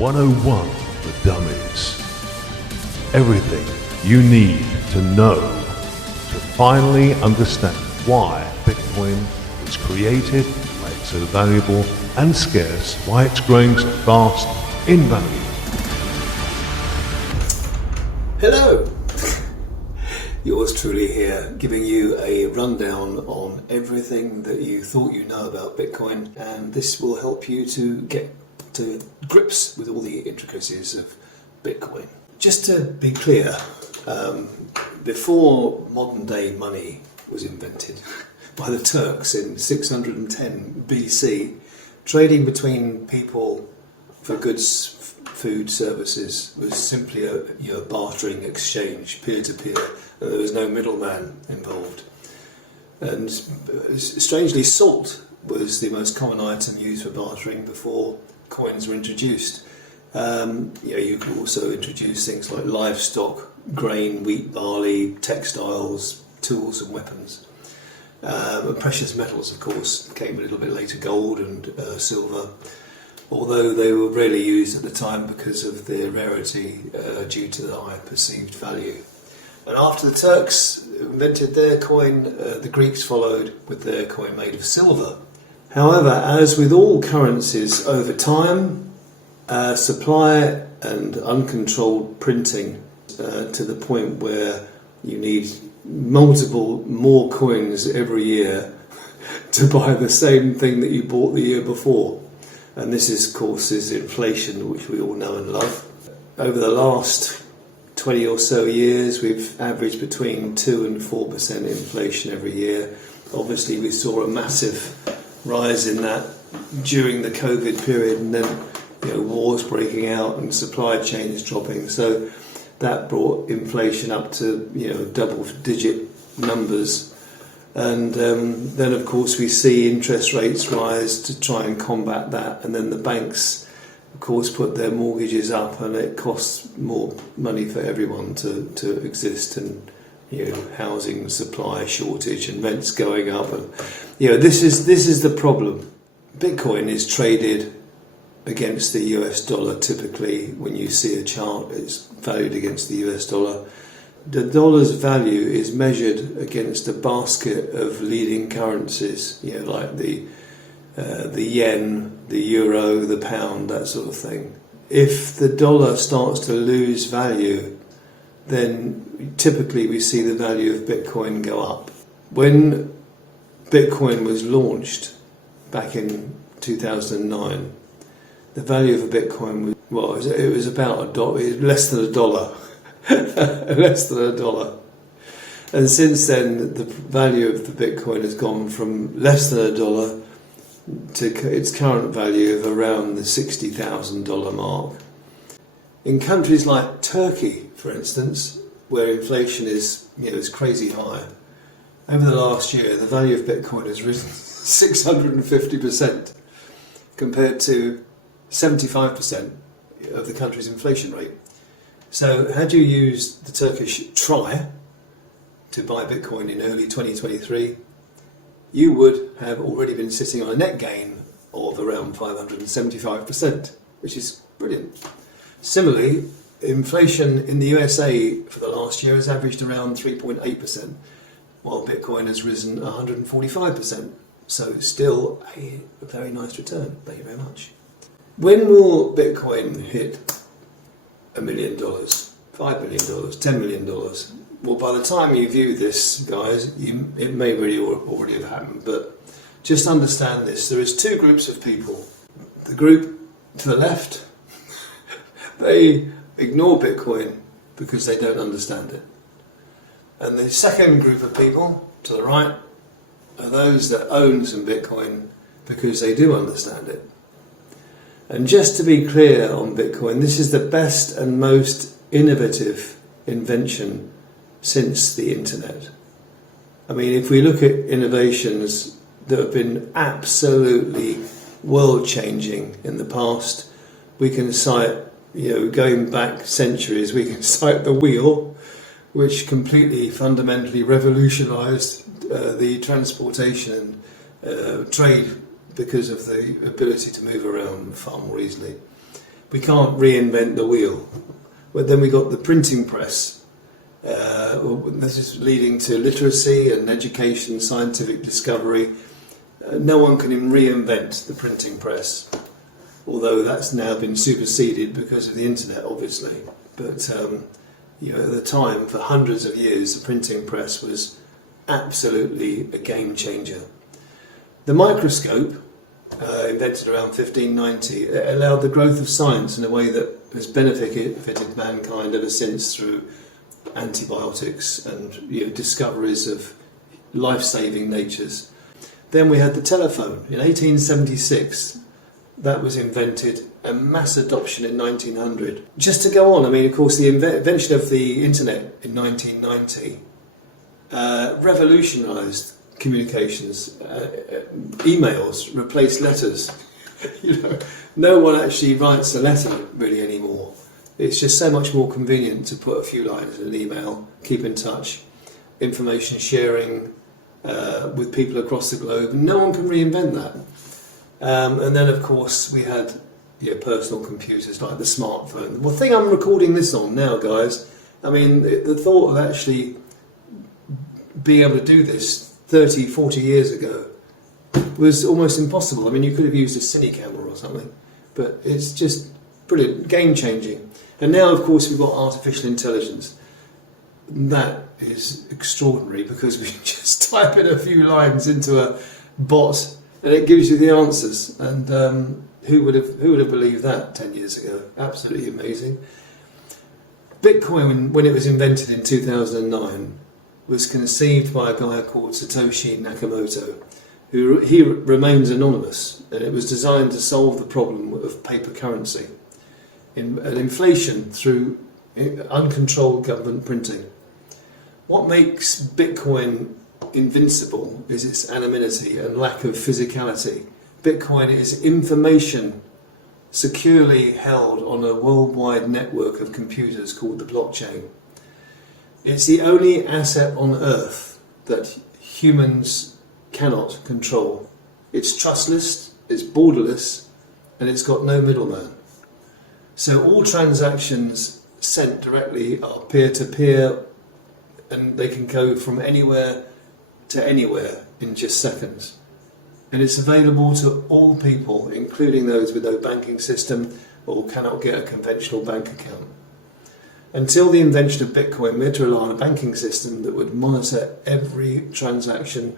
101 for Dummies. Everything you need to know to finally understand why Bitcoin was created, why it's so valuable and scarce, why it's growing so fast in value. Hello! Yours truly here, giving you a rundown on everything that you thought you know about Bitcoin, and this will help you to get to grips with all the intricacies of Bitcoin. Just to be clear, before modern day money was invented by the Turks in 610 BC, trading between people for goods, food, services was simply a bartering exchange, peer-to-peer. There was no middleman involved. And strangely, salt was the most common item used for bartering before coins were introduced. You could also introduce things like livestock, grain, wheat, barley, textiles, tools and weapons. Precious metals, of course, came a little bit later, gold and silver, although they were rarely used at the time because of their rarity due to the high perceived value. And after the Turks invented their coin, the Greeks followed with their coin made of silver. However, as with all currencies over time, supply and uncontrolled printing to the point where you need more coins every year to buy the same thing that you bought the year before. And this is, of course, is inflation, which we all know and love. Over the last 20 or so years, we've averaged between 2 and 4% inflation every year. Obviously, we saw a massive rise in that during the COVID period, and then wars breaking out and supply chains dropping. So that brought inflation up to double-digit numbers. And then, of course, we see interest rates rise to try and combat that. And then the banks, of course, put their mortgages up, and it costs more money for everyone to exist. And housing supply shortage and rents going up. And this is the problem. Bitcoin is traded against the US dollar. Typically, when you see a chart, it's valued against the US dollar. The dollar's value is measured against a basket of leading currencies, like the yen, the euro, the pound, that sort of thing. If the dollar starts to lose value, then typically we see the value of Bitcoin go up. When Bitcoin was launched back in 2009, the value of a Bitcoin was about $1, less than $1. Less than $1. And since then, the value of the Bitcoin has gone from less than $1 to its current value of around the $60,000 mark. In countries like Turkey, for instance, where inflation is crazy high, over the last year, the value of Bitcoin has risen 650% compared to 75% of the country's inflation rate. So had you used the Turkish try to buy Bitcoin in early 2023, you would have already been sitting on a net gain of around 575%, which is brilliant. Similarly, inflation in the USA for the last year has averaged around 3.8%, while Bitcoin has risen 145%. So it's still a very nice return. Thank you very much. When will Bitcoin hit $1 million, $5 million, $10 million? Well, by the time you view this, guys, it may really already have happened, but just understand this. There is two groups of people. The group to the left, they ignore Bitcoin because they don't understand it. And the second group of people to the right are those that own some Bitcoin because they do understand it. And just to be clear on Bitcoin, this is the best and most innovative invention since the internet. I mean, if we look at innovations that have been absolutely world-changing in the past, we can cite, going back centuries, we can cite the wheel, which completely fundamentally revolutionised the transportation and trade because of the ability to move around far more easily. we can't reinvent the wheel. But then we got the printing press. This is leading to literacy and education, scientific discovery. No one can reinvent the printing press, although that's now been superseded because of the internet, obviously. But at the time, for hundreds of years, the printing press was absolutely a game changer. The microscope, invented around 1590, allowed the growth of science in a way that has benefited mankind ever since through antibiotics and discoveries of life-saving natures. Then we had the telephone in 1876. That was invented, and mass adoption in 1900. Just to go on, I mean, of course, the invention of the internet in 1990 revolutionised communications. Emails replaced letters. No one actually writes a letter really anymore. It's just so much more convenient to put a few lines in an email, keep in touch, information sharing with people across the globe. No one can reinvent that. And then, of course, we had personal computers like the smartphone. The thing I'm recording this on now, guys, I mean, the thought of actually being able to do this 30, 40 years ago was almost impossible. I mean, you could have used a cine camera or something, but it's just brilliant, game-changing. And now, of course, we've got artificial intelligence. That is extraordinary because we just type in a few lines into a bot and it gives you the answers. And who would have believed that 10 years ago? Absolutely amazing. Bitcoin, when it was invented in 2009, was conceived by a guy called Satoshi Nakamoto, he remains anonymous, and it was designed to solve the problem of paper currency and inflation through uncontrolled government printing. What makes Bitcoin invincible is its anonymity and lack of physicality. Bitcoin is information securely held on a worldwide network of computers called the blockchain. It's the only asset on Earth that humans cannot control. It's trustless, it's borderless, and it's got no middleman. So all transactions sent directly are peer-to-peer, and they can go from anywhere to anywhere in just seconds. And it's available to all people, including those with no banking system or cannot get a conventional bank account. Until the invention of Bitcoin, we had to rely on a banking system that would monitor every transaction,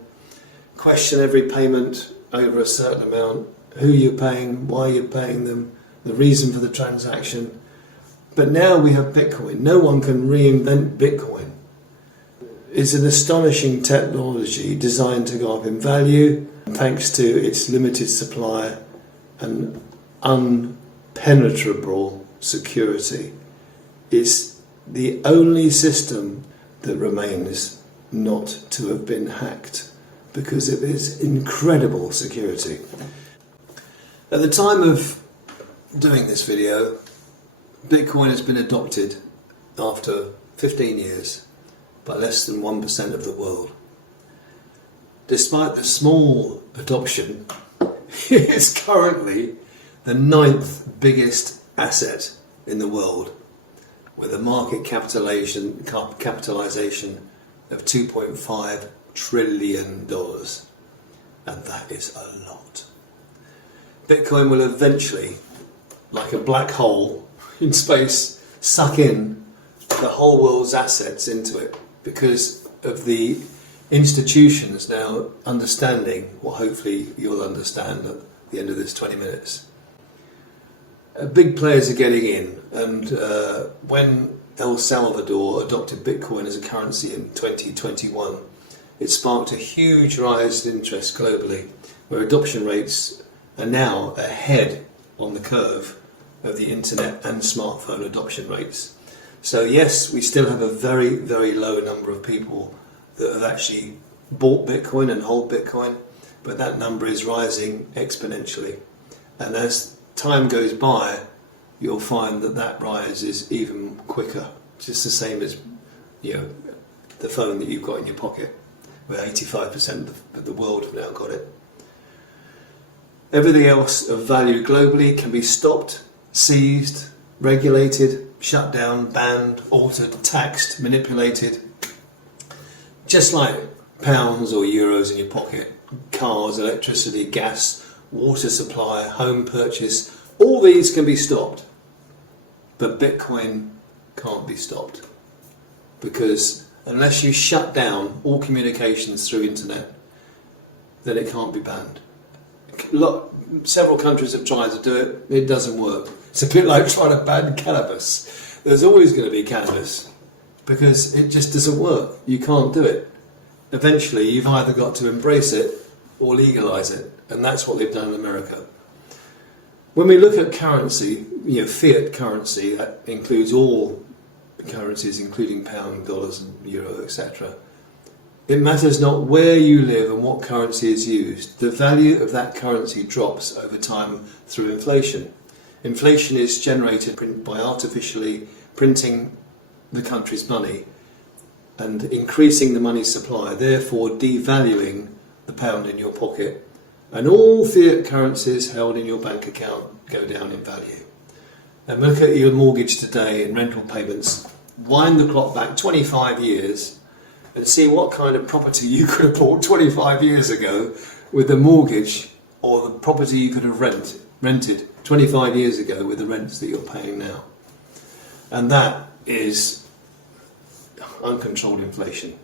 question every payment over a certain amount, who you're paying, why you're paying them, the reason for the transaction. But now we have Bitcoin. No one can reinvent Bitcoin. It's an astonishing technology designed to go up in value thanks to its limited supply and unpenetrable security. It's the only system that remains not to have been hacked because of its incredible security. At the time of doing this video, Bitcoin has been adopted after 15 years by less than 1% of the world. Despite the small adoption, it's currently the 9th biggest asset in the world, with a market capitalization of $2.5 trillion. And that is a lot. Bitcoin will eventually, like a black hole in space, suck in the whole world's assets into it because of the institutions now understanding what hopefully you'll understand at the end of this 20 minutes. Big players are getting in, and when El Salvador adopted Bitcoin as a currency in 2021, it sparked a huge rise in interest globally, where adoption rates are now ahead on the curve of the internet and smartphone adoption rates. So yes, we still have a very, very low number of people that have actually bought Bitcoin and hold Bitcoin, but that number is rising exponentially. And as time goes by, you'll find that that rise is even quicker. Just the same as the phone that you've got in your pocket, where 85% of the world have now got it. Everything else of value globally can be stopped seized, regulated, shut down, banned, altered, taxed, manipulated. Just like pounds or euros in your pocket, cars, electricity, gas, water supply, home purchase, all these can be stopped. But Bitcoin can't be stopped. Because unless you shut down all communications through internet, then it can't be banned. Several countries have tried to do it, it doesn't work. It's a bit like trying to ban cannabis. There's always going to be cannabis because it just doesn't work. You can't do it. Eventually you've either got to embrace it or legalise it, and that's what they've done in America. When we look at currency, fiat currency, that includes all currencies including pound, dollars and euro, etc. It matters not where you live and what currency is used. The value of that currency drops over time through inflation. Inflation is generated by artificially printing the country's money and increasing the money supply, therefore devaluing the pound in your pocket. And all fiat currencies held in your bank account go down in value. And look at your mortgage today and rental payments. Wind the clock back 25 years and see what kind of property you could have bought 25 years ago with the mortgage, or the property you could have rented 25 years ago with the rents that you're paying now. And that is uncontrolled inflation.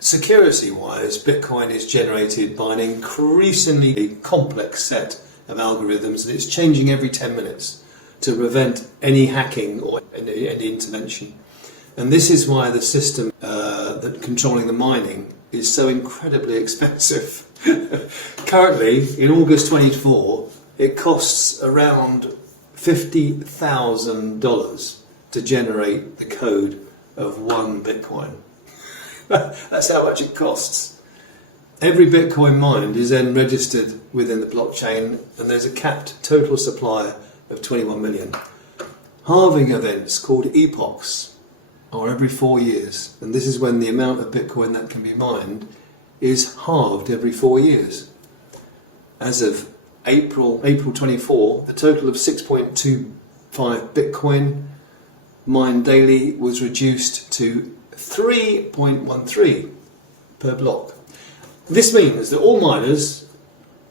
Security-wise, Bitcoin is generated by an increasingly complex set of algorithms, and it's changing every 10 minutes to prevent any hacking or any intervention. And this is why the system that controlling the mining is so incredibly expensive. Currently, in August 24, it costs around $50,000 to generate the code of one Bitcoin. That's how much it costs. Every Bitcoin mined is then registered within the blockchain, and there's a capped total supply of 21 million. Halving events called epochs are every 4 years, and this is when the amount of Bitcoin that can be mined is halved every 4 years. As of April 24, the total of 6.25 Bitcoin mined daily was reduced to 3.13 per block. This means that all miners,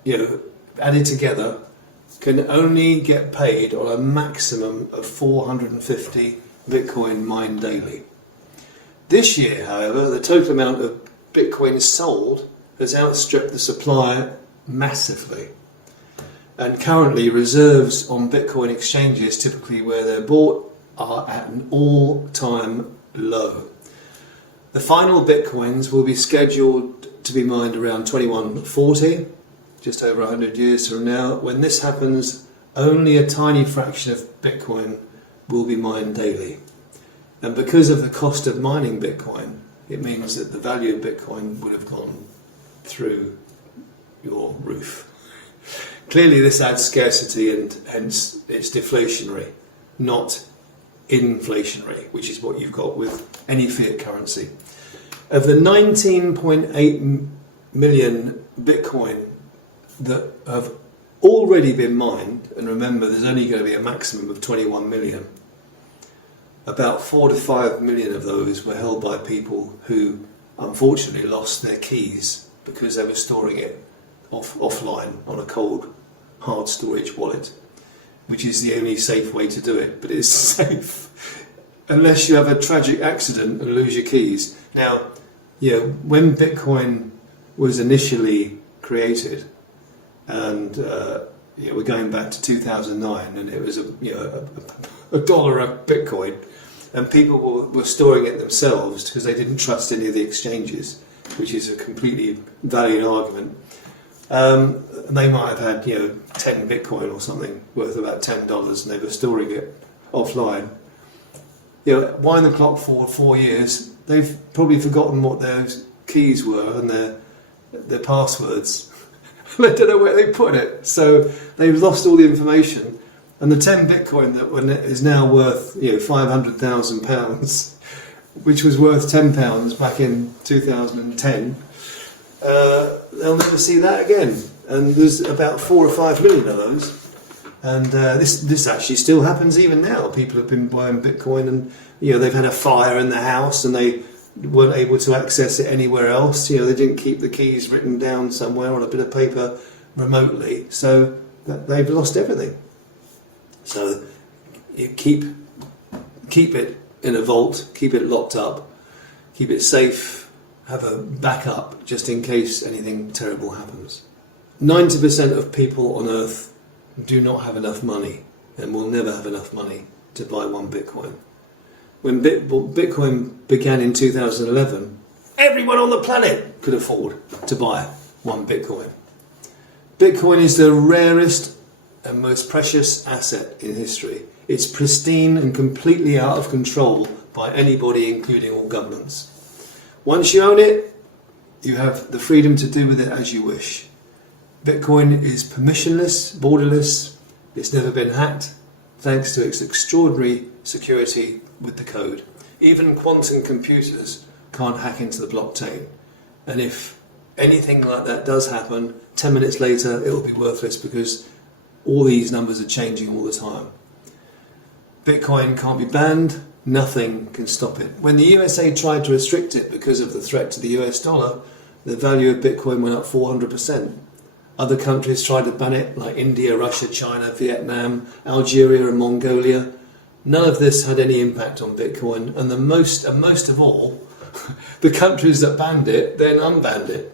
added together, can only get paid on a maximum of 450 Bitcoin mined daily. This year, however, the total amount of Bitcoin sold has outstripped the supply massively. And currently reserves on Bitcoin exchanges, typically where they're bought, are at an all-time low. The final Bitcoins will be scheduled to be mined around 2140, just over 100 years from now. When this happens, only a tiny fraction of Bitcoin will be mined daily. And because of the cost of mining Bitcoin, it means that the value of Bitcoin would have gone through your roof. Clearly this adds scarcity, and hence it's deflationary, not inflationary, which is what you've got with any fiat currency. Of the 19.8 million Bitcoin that have already been mined, and remember there's only going to be a maximum of 21 million, about 4 to 5 million of those were held by people who unfortunately lost their keys because they were storing it offline on a cold hard storage wallet, which is the only safe way to do it. But it's safe unless you have a tragic accident and lose your keys. Now, when Bitcoin was initially created, and we're going back to 2009, and it was $1 a Bitcoin, and people were storing it themselves because they didn't trust any of the exchanges, which is a completely valid argument. They might have had 10 Bitcoin or something worth about $10, and they were storing it offline. Wind the clock forward 4 years, they've probably forgotten what their keys were and their passwords. They don't know where they put it, so they've lost all the information. And the 10 Bitcoin that is now worth £500,000, which was worth £10 back in 2010, they'll never see that again. And there's about 4 or 5 million of those. And this actually still happens even now. People have been buying Bitcoin, and they've had a fire in the house and they weren't able to access it anywhere else. They didn't keep the keys written down somewhere on a bit of paper remotely, so they've lost everything. So you keep it in a vault, keep it locked up, keep it safe, have a backup just in case anything terrible happens. 90% of people on Earth do not have enough money and will never have enough money to buy one Bitcoin. When Bitcoin began in 2011, everyone on the planet could afford to buy one Bitcoin. Bitcoin is the rarest and most precious asset in history. It's pristine and completely out of control by anybody, including all governments. Once you own it, you have the freedom to do with it as you wish. Bitcoin is permissionless, borderless, it's never been hacked, thanks to its extraordinary security with the code. Even quantum computers can't hack into the blockchain. And if anything like that does happen, 10 minutes later it will be worthless because all these numbers are changing all the time. Bitcoin can't be banned, nothing can stop it. When the USA tried to restrict it because of the threat to the US dollar, the value of Bitcoin went up 400%. Other countries tried to ban it, like India, Russia, China, Vietnam, Algeria and Mongolia. None of this had any impact on Bitcoin, and most of all, the countries that banned it then unbanned it.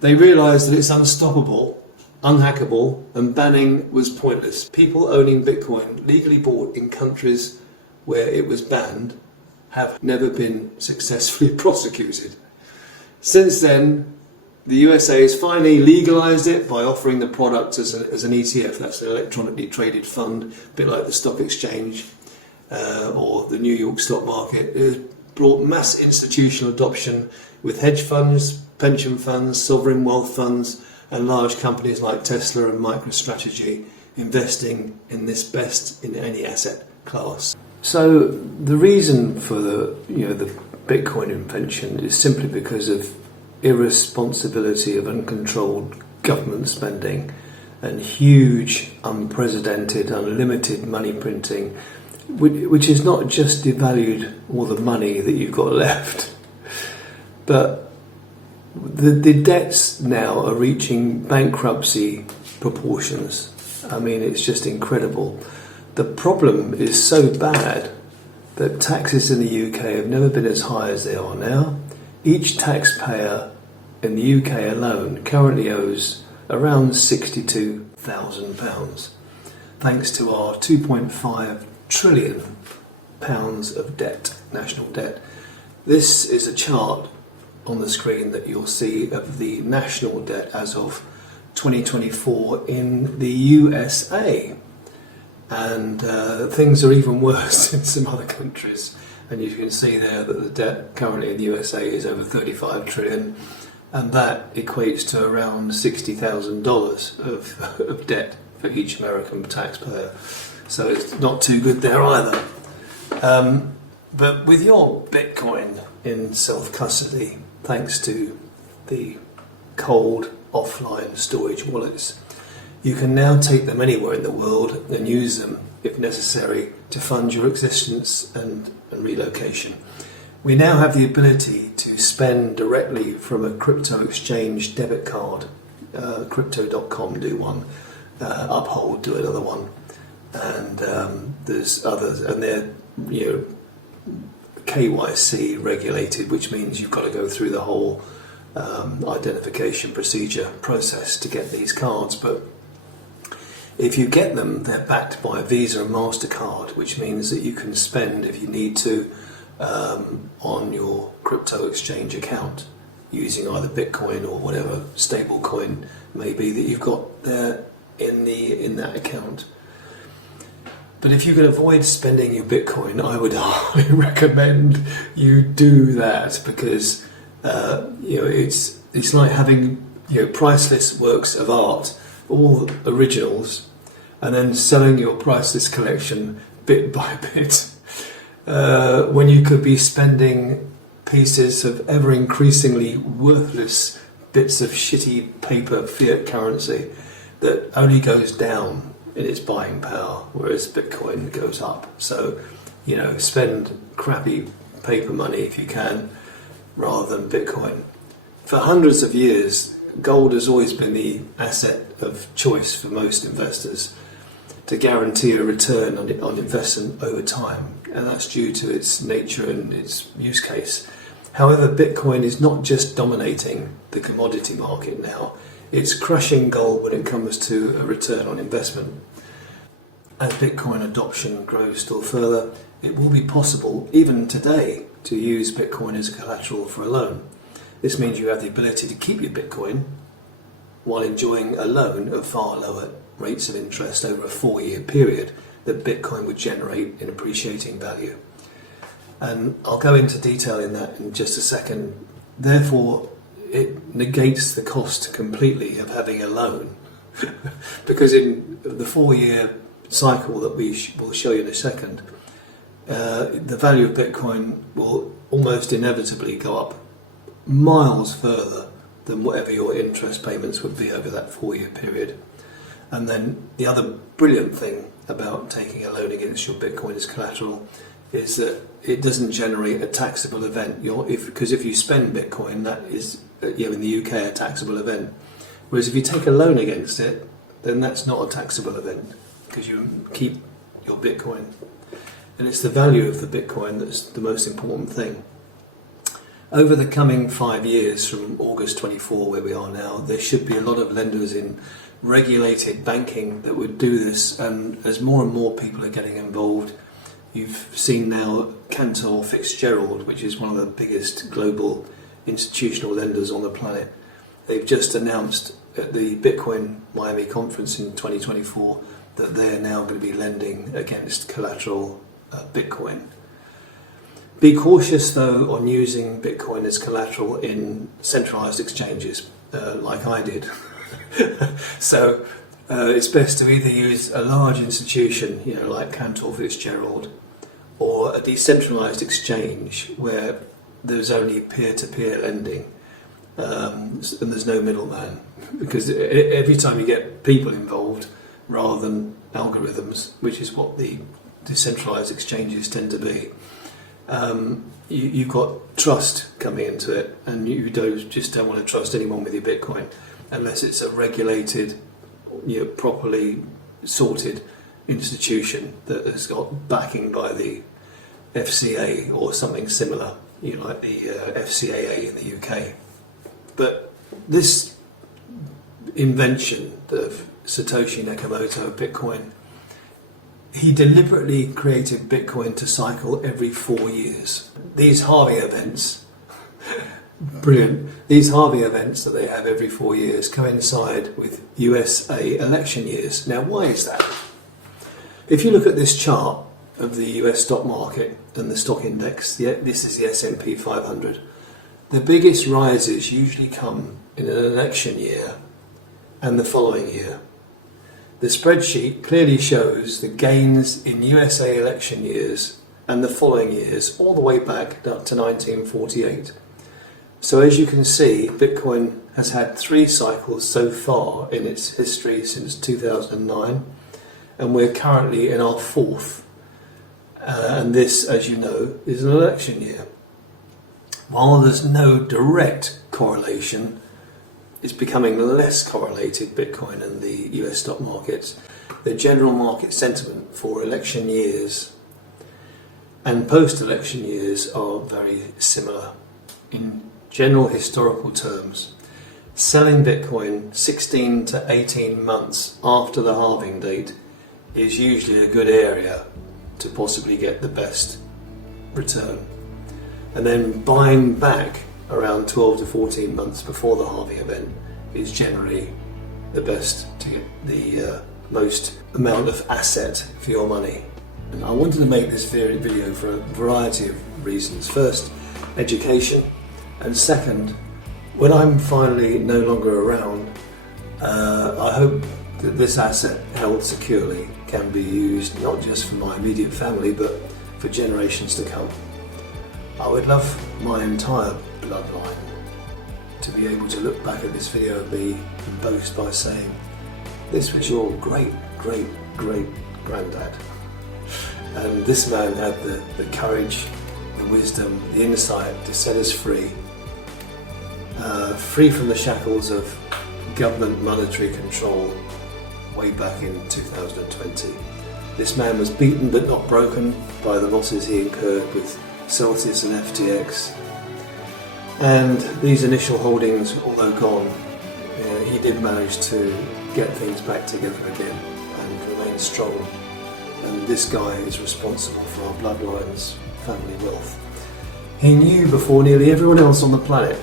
They realised that it's unstoppable, unhackable, and banning was pointless. People owning Bitcoin legally bought in countries where it was banned have never been successfully prosecuted. Since then, the USA has finally legalised it by offering the product as an ETF, that's an electronically traded fund, a bit like the stock exchange or the New York stock market. It has brought mass institutional adoption with hedge funds, pension funds, sovereign wealth funds, and large companies like Tesla and MicroStrategy investing in this best in any asset class. So the reason for the Bitcoin invention is simply because of irresponsibility of uncontrolled government spending and huge, unprecedented, unlimited money printing, which has not just devalued all the money that you've got left, but the debts now are reaching bankruptcy proportions. I mean, it's just incredible. The problem is so bad that taxes in the UK have never been as high as they are now. Each taxpayer in the UK alone currently owes around £62,000, thanks to our £2.5 trillion of debt, national debt. This is a chart on the screen that you'll see of the national debt as of 2024 in the USA. And things are even worse in some other countries. And you can see there that the debt currently in the USA is over 35 trillion, and that equates to around $60,000 of debt for each American taxpayer. So it's not too good there either. But with your Bitcoin in self-custody, thanks to the cold offline storage wallets, you can now take them anywhere in the world and use them, if necessary, to fund your existence and relocation. We now have the ability to spend directly from a crypto exchange debit card. Crypto.com do one, Uphold do another one, and there's others, and they're KYC regulated, which means you've got to go through the whole identification procedure process to get these cards. But if you get them, they're backed by Visa and MasterCard, which means that you can spend, if you need to, on your crypto exchange account using either Bitcoin or whatever stable coin may be that you've got there in that account. But if you can avoid spending your Bitcoin, I would highly recommend you do that, because it's like having priceless works of art, all originals, and then selling your priceless collection bit by bit, when you could be spending pieces of ever increasingly worthless bits of shitty paper fiat currency that only goes down in its buying power, whereas Bitcoin goes up. So, spend crappy paper money if you can, rather than Bitcoin. For hundreds of years, gold has always been the asset of choice for most investors to guarantee a return on investment over time, and that's due to its nature and its use case. However, Bitcoin is not just dominating the commodity market now, it's crushing gold when it comes to a return on investment. As Bitcoin adoption grows still further, it will be possible, even today, to use Bitcoin as collateral for a loan. This means you have the ability to keep your Bitcoin while enjoying a loan at far lower rates of interest over a 4-year period that Bitcoin would generate in appreciating value. And I'll go into detail in that in just a second. Therefore, it negates the cost completely of having a loan because in the 4-year cycle that will show you in a second, the value of Bitcoin will almost inevitably go up miles further than whatever your interest payments would be over that 4-year period. And then the other brilliant thing about taking a loan against your Bitcoin as collateral is that it doesn't generate a taxable event. Because if you spend Bitcoin, that is, in the UK, a taxable event. Whereas if you take a loan against it, then that's not a taxable event because you keep your Bitcoin. And it's the value of the Bitcoin that's the most important thing. Over the coming 5 years, from August 24, where we are now, there should be a lot of lenders in regulated banking that would do this, and as more and more people are getting involved, you've seen now Cantor Fitzgerald, which is one of the biggest global institutional lenders on the planet. They've just announced at the Bitcoin Miami conference in 2024 that they're now going to be lending against collateral Bitcoin. Be cautious though on using Bitcoin as collateral in centralized exchanges like I did. So it's best to either use a large institution, like Cantor Fitzgerald, or a decentralized exchange where there's only peer-to-peer lending and there's no middleman. Because every time you get people involved rather than algorithms, which is what the decentralized exchanges tend to be, you've got trust coming into it, and you just don't want to trust anyone with your Bitcoin unless it's a regulated, properly sorted institution that has got backing by the FCA or something similar, like the FCAA in the UK. But this invention of Satoshi Nakamoto of Bitcoin, he deliberately created Bitcoin to cycle every 4 years. These halving events, brilliant, these halving events that they have every 4 years coincide with USA election years. Now, why is that? If you look at this chart of the US stock market and the stock index, this is the S&P 500, the biggest rises usually come in an election year and the following year. The spreadsheet clearly shows the gains in USA election years and the following years, all the way back up to 1948. So as you can see, Bitcoin has had 3 cycles so far in its history since 2009, and we're currently in our 4th. And this, as you know, is an election year. While there's no direct correlation, it's becoming less correlated, Bitcoin and the US stock markets. The general market sentiment for election years and post-election years are very similar. In general historical terms, selling Bitcoin 16 to 18 months after the halving date is usually a good area to possibly get the best return. And then buying back around 12 to 14 months before the halving event is generally the best to get the most amount of asset for your money. And I wanted to make this video for a variety of reasons. First, education, and second, when I'm finally no longer around, I hope that this asset held securely can be used not just for my immediate family but for generations to come. I would love my entire bloodline to be able to look back at this video of me and boast by saying, this was your great, great great granddad. And this man had the courage, the wisdom, the insight to set us free, free from the shackles of government monetary control way back in 2020. This man was beaten but not broken by the losses he incurred with Celsius and FTX. And these initial holdings, although gone, he did manage to get things back together again and remain strong. And this guy is responsible for our bloodline's family wealth. He knew before nearly everyone else on the planet,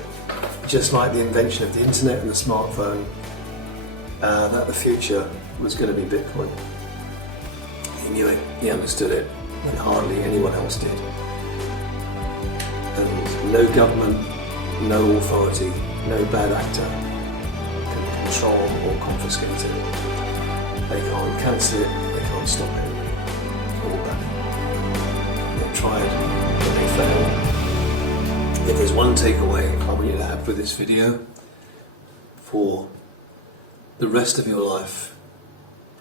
just like the invention of the internet and the smartphone, that the future was going to be Bitcoin. He knew it, he understood it, when hardly anyone else did. And no government, no authority, no bad actor can control or confiscate it. They can't cancel it, they can't stop it. All bad. They tried, but they failed. If there's one takeaway I want you to have with this video, for the rest of your life,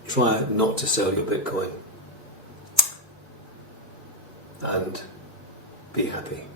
try not to sell your Bitcoin and be happy.